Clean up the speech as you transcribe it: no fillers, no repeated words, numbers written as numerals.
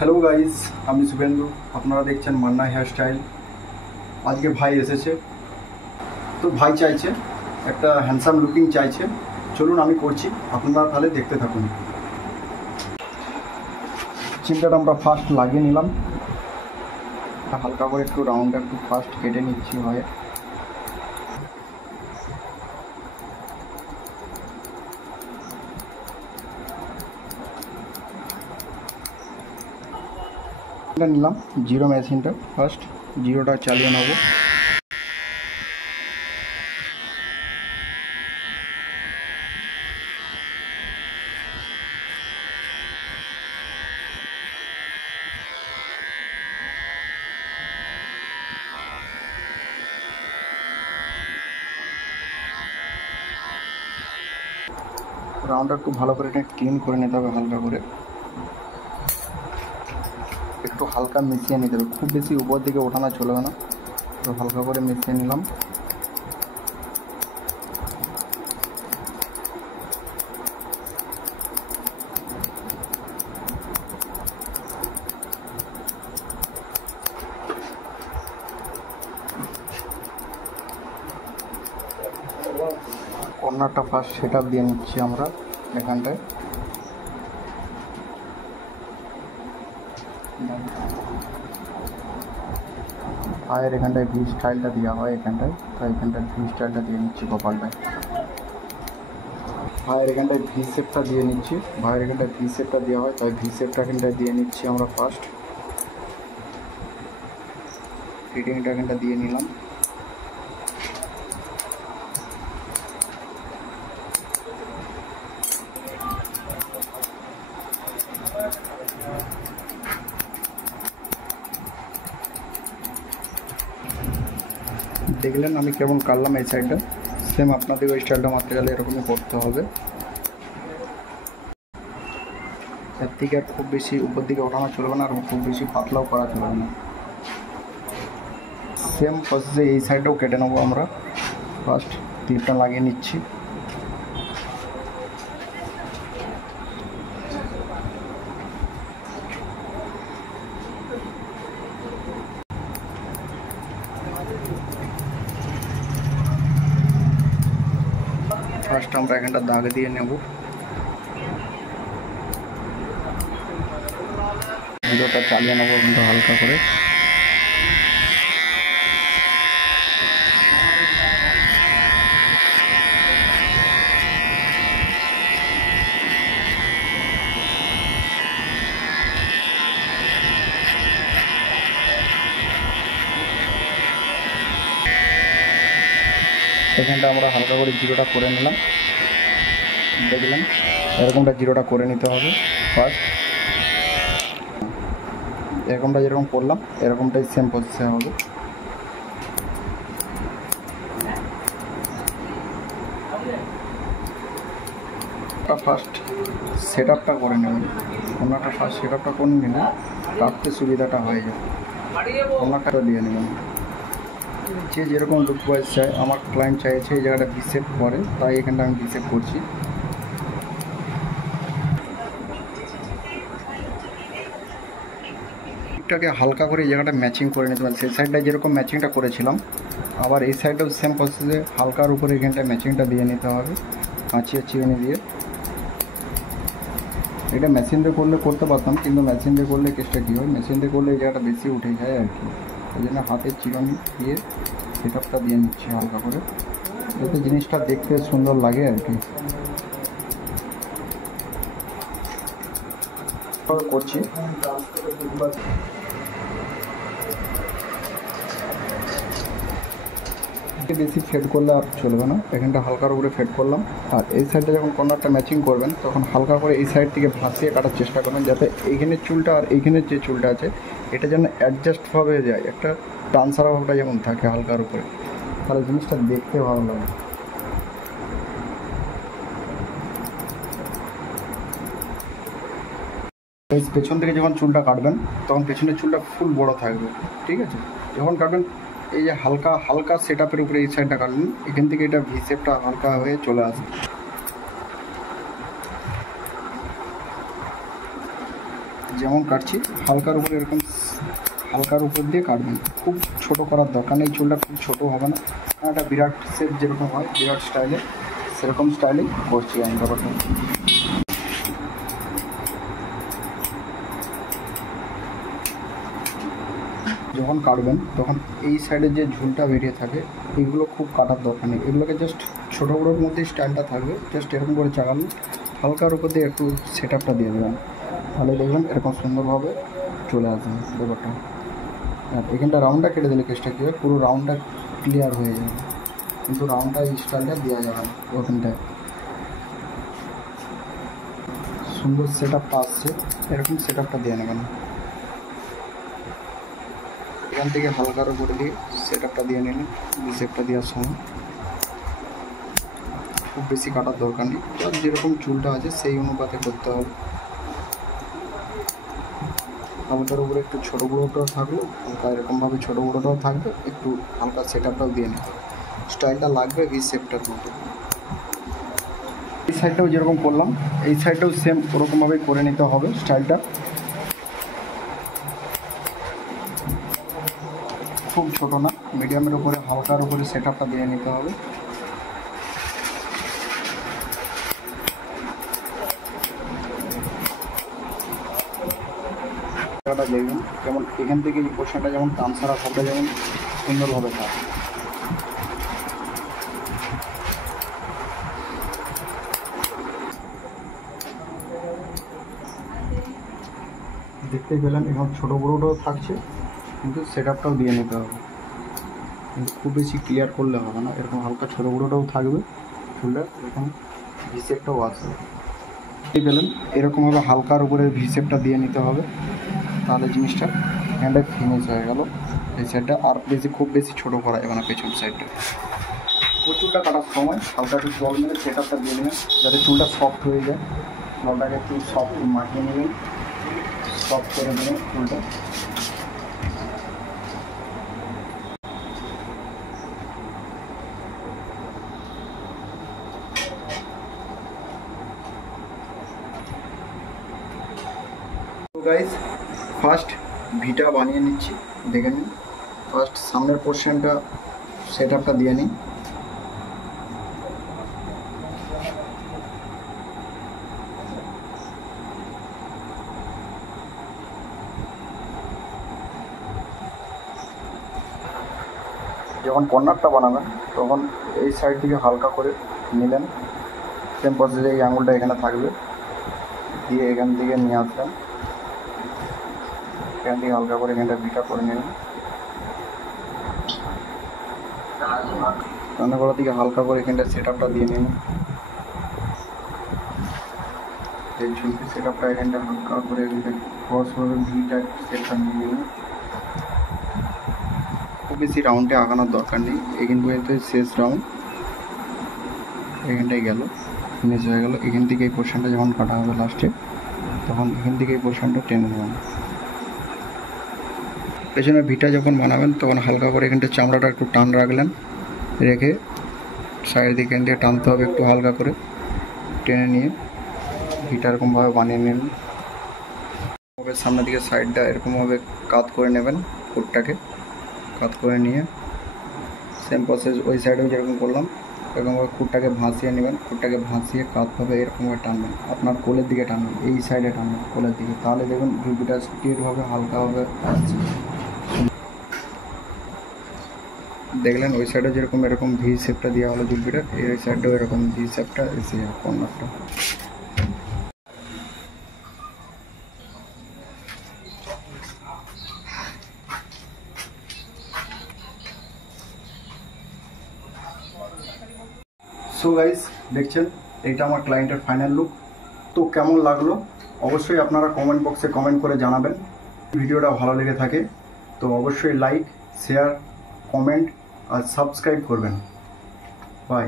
Hello guys, আমি শুভেন্দু। আপনারা দেখছেন মান্না হেয়ার স্টাইল। আজকে ভাই এসেছে, তো ভাই চাইছে একটা হ্যান্ডসাম লুকিং চাইছে। চলুন আমি করছি, আপনারা তাহলে দেখতে থাকুন। চিমটাটা আমরা ফার্স্ট লাগিয়ে নিলাম, হালকা করে একটু রাউন্ডটা একটু ফার্স্ট কেটে নিচ্ছি হয়। নিলাম জিরো মেশিনটা, ফার্স্ট জিরোটা চালিয়ে নেব। রাউন্ডটা একটু ভালো করে ক্লিন করে নিতে হবে, হালকা করে একটু হালকা মিশিয়ে নিতে হবে, খুব বেশি উপর দিকে ওঠানো চলবে না। তো হালকা করে মিশিয়ে নিলাম। কর্নারটা ফার্স্ট সেট আপ দিয়ে নিচ্ছি আমরা এখানটায়। পায়ের এখানটায় ভি স্টাইলটা দেওয়া হয় এখানটায়, তো এখানটায় ভি স্টাইলটা দিয়ে নিচ্ছি কপালটায়। ভাইয়ের এখানটায় ভি শেপটা দিয়ে নিচ্ছি, ভাইয়ের এখানটায় ভি শেপটা দেওয়া হয়, তাই ভি শেপটা এখানটায় দিয়ে নিচ্ছি আমরা ফার্স্ট। ফিটিংটা এখানটা দিয়ে নিলাম। দেখলেন আমি কেমন কাটলাম এই সাইডটা, সেম আপনাদের ওই স্টাইলটা মারতে গেলে এরকমই করতে হবে। এর থেকে আর খুব বেশি উপর দিকে ওঠানো চলবে না, আর খুব বেশি পাতলাও করা চলবে না। সেম প্রসেসে এই সাইডটাও কেটে নেবো আমরা। ফার্স্ট ক্লিপটা লাগিয়ে নিচ্ছি। ফার্স্ট আমরা এখানটা দাগ দিয়ে নেব, ভিডিওটা চালিয়ে নেবো কিন্তু হালকা করে। এখানটা আমরা হালকা করে জিরোটা করে নিলাম। দেখলেন এরকমটা জিরোটা করে নিতে হবে ফার্স্ট। এরকমটা যেরকম করলাম এরকমটাই সেম প্রসেসে হবে। ফার্স্ট সেট আপটা করে নেবেন, ওনাটা ফার্স্ট সেট আপটা করে নিলে কাটতে সুবিধাটা হয়ে যায়। ওনাটা দিয়ে নেবেন, যে যেরকম লুক ওয়াইজ চায়। আমার ক্লায়েন্ট চাইছে এই জায়গাটা ভিসেপ করে, তাই এখানটা আমি ভিসেপ করছি। এটাকে হালকা করে এই জায়গাটা ম্যাচিং করে নিতে পারেন, সেই সাইডটা যেরকম ম্যাচিংটা করেছিলাম আবার এই সাইডটাও সেম প্রসেসে হালকার উপরে এখানটা ম্যাচিংটা দিয়ে নিতে হবে, কাঁচিয়ে চিরুনি দিয়ে। এটা মেশিন দিয়ে করলে করতে পারতাম, কিন্তু মেশিন দিয়ে করলে কেসটা কী হয়, মেশিন দিয়ে করলে এই জায়গাটা বেশি উঠে যায় আর কি। ওই জন্য হাতের চিরুনি দিয়ে সেট আপটা দিয়ে নিচ্ছি হালকা করে, যাতে জিনিসটা দেখতে সুন্দর লাগে আর কি। করছি বেশি ফেড করলে আর চলবে না, এখানটা হালকার উপরে ফেড করলাম। আর এই সাইডে যখন কর্নারটা ম্যাচিং করবেন তখন হালকা করে এই সাইড থেকে ভাসিয়ে কাটার চেষ্টা করবেন, যাতে এইখানের চুলটা আর এইখানের যে চুলটা আছে এটা যেন অ্যাডজাস্টভাবে যায়, একটা ট্রান্সফার ভাবটা যেমন থাকে হালকার উপরে, তাহলে জিনিসটা দেখতে ভালো লাগে। এই পেছন থেকে যখন চুলটা কাটবেন তখন পেছনের চুলটা ফুল বড় থাকবে, ঠিক আছে। যখন কাটবেন এই যে হালকা হালকা সেট আপের উপরে এই সাইডটা কাটলেন, এখান থেকে এটা ভি শেপটা হালকা হয়ে চলে আসবে। যেমন কাটছি হালকার উপরে এরকম হালকার উপর দিয়ে কাটবেন। খুব ছোট করার দরকার নেই, চুলটা খুব ছোট হবে না, একটা বিরাট শেপ যেরকম হয় বিরাট স্টাইলে সেরকম স্টাইলেই করছি আমি ব্যাপারটা। যখন কাটবেন তখন এই সাইডে যে ঝুলটা বেরিয়ে থাকে এইগুলো খুব কাটার দরকার নেই, এগুলোকে জাস্ট ছোটো বড়োর মধ্যে স্টাইলটা থাকবে, জাস্ট এরকম করে চাগান হালকার উপর দিয়ে একটু সেট আপটা দিয়ে দেবেন, তাহলে দেখবেন এরকম সুন্দরভাবে চলে আসবে ব্যাপারটা। আর এখানটা রাউন্ডটা কেটে দিলে কেসটা কী হয় পুরো রাউন্ডটা ক্লিয়ার হয়ে যাবে, কিন্তু রাউন্ডটা এই স্টাইলটা দেওয়া যাবে না। ওখানটায় সুন্দর সেট আপটা আসছে, এরকম সেট আপটা দিয়ে নেবেন। এখান থেকে হালকার উপরে দিয়ে সেট আপটা দিয়ে নিলেন, শেপটা দেওয়ার সময় খুব বেশি কাটার দরকার নেই, যেরকম চুলটা আছে সেই অনুপাতে করতে হবে। হালকার উপরে একটু ছোটো বড়োটাও থাকবে, হালকা এরকমভাবে ছোটো বড়োটাও থাকবে, একটু হালকা সেট আপটাও দিয়ে নিতে হবে, স্টাইলটা লাগবে ভি শেপটার মতো। এই সাইডটাও যেরকম করলাম এই সাইডটাও সেম ওরকমভাবেই করে নিতে হবে স্টাইলটা। খুব ছোটো না, মিডিয়ামের উপরে হালকার উপরে সেট আপটা দিয়ে নিতে হবে। দেখবেন যেমন এখান থেকে এই পোর্শনটা যেমন টান ছাড়া থাকবে, যেমন সুন্দরভাবে থাকে। দেখতে পেলেন এখন ছোটো বড়োটাও থাকছে, কিন্তু সেট আপটাও দিয়ে নিতে হবে, কিন্তু খুব বেশি ক্লিয়ার করলে হবে না, এরকম হালকা ছোটো বড়োটাও থাকবে, চুলটা এরকম ভি শেপটাও আসবে। দেখতে পেলেন এরকমভাবে হালকার উপরে ভি শেপটা দিয়ে নিতে হবে, তাহলে জিনিসটা হ্যান্ডে ফিনিশ হয়ে গেল। এই সাইডটা আর বেশি খুব বেশি ছোটো করা যাবে না, পেছন সাইডটা। চুলটা কাটার সময় হালকা একটু জল মেরে সেট আপটা দিয়ে নেবেন, যাতে চুলটা সফট হয়ে যায়। জলটাকে একটু সফট মাখিয়ে নেবেন, সফট করে দেবেন চুলটা। তো গাইস ফার্স্ট ভিটা বানিয়ে নিচ্ছি, দেখে নিন। ফার্স্ট সামনের পোর্শনটা সেট আপটা দিয়ে নিই। যখন কর্নারটা বানাবেন তখন এই সাইড থেকে হালকা করে নিলেন, সেম প্রসেসে এই আঙুলটা এখানে থাকবে, দিয়ে এখান থেকে নিয়ে আসলাম, এখান থেকে হালকা করে এখানটা ভিটা করে নেবেন। রান্নাঘর থেকে হালকা করে এখানটা সেট আপটা দিয়ে নেবেন, এই ঝুলকি সেট আপটা এখানটা হালকা করে ক্রসভাবে ভিটা সেটটা নিয়ে নেবেন। খুব বেশি রাউন্ডে আগানোর দরকার নেই, এখান পর্যন্ত শেষ রাউন্ড, এখানটাই গেল ফিনিশ হয়ে গেল। এখান থেকে এই পোর্শনটা যখন কাটা হবে লাস্টে, তখন এখান থেকে এই পোর্শনটা টেনে নেবেন। পেছনে ভিটা যখন বানাবেন তখন হালকা করে এখানটা চামড়াটা একটু টান রাখলেন, রেখে সাইড দিকে এখান থেকে টানতে হবে, একটু হালকা করে টেনে নিয়ে ভিটা এরকমভাবে বানিয়ে নিন। সামনের দিকে সাইডটা এরকমভাবে কাত করে নেবেন, ফুটটাকে কাত করে নিয়ে সেম প্রসেস ওই সাইডেও যেরকম করলাম এরকমভাবে খুঁটটাকে ভাসিয়ে নেবেন, খুঁটটাকে ভাসিয়ে কাতভাবে এরকমভাবে টানবেন, আপনার কোলের দিকে টানবেন, এই সাইডে টানবেন কোলের দিকে, তাহলে দেখবেন ঝুলকিটা স্ট্রেটভাবে হালকাভাবে আসছে। দেখলেন ওই সাইডে যেরকম এরকম ভি শেপটা দেওয়া হলো ঝুলকিটা, এই সাইডেও এরকম ভি শেপটা এসে যাবে কর্নারটা। সো গাইস দেখছেন এটা আমার ক্লায়েন্টের ফাইনাল লুক। তো কেমন লাগলো অবশ্যই আপনারা কমেন্ট বক্সে কমেন্ট করে জানাবেন। ভিডিওটা ভালো লেগে থাকে তো অবশ্যই লাইক, শেয়ার, কমেন্ট আর সাবস্ক্রাইব করবেন। বাই।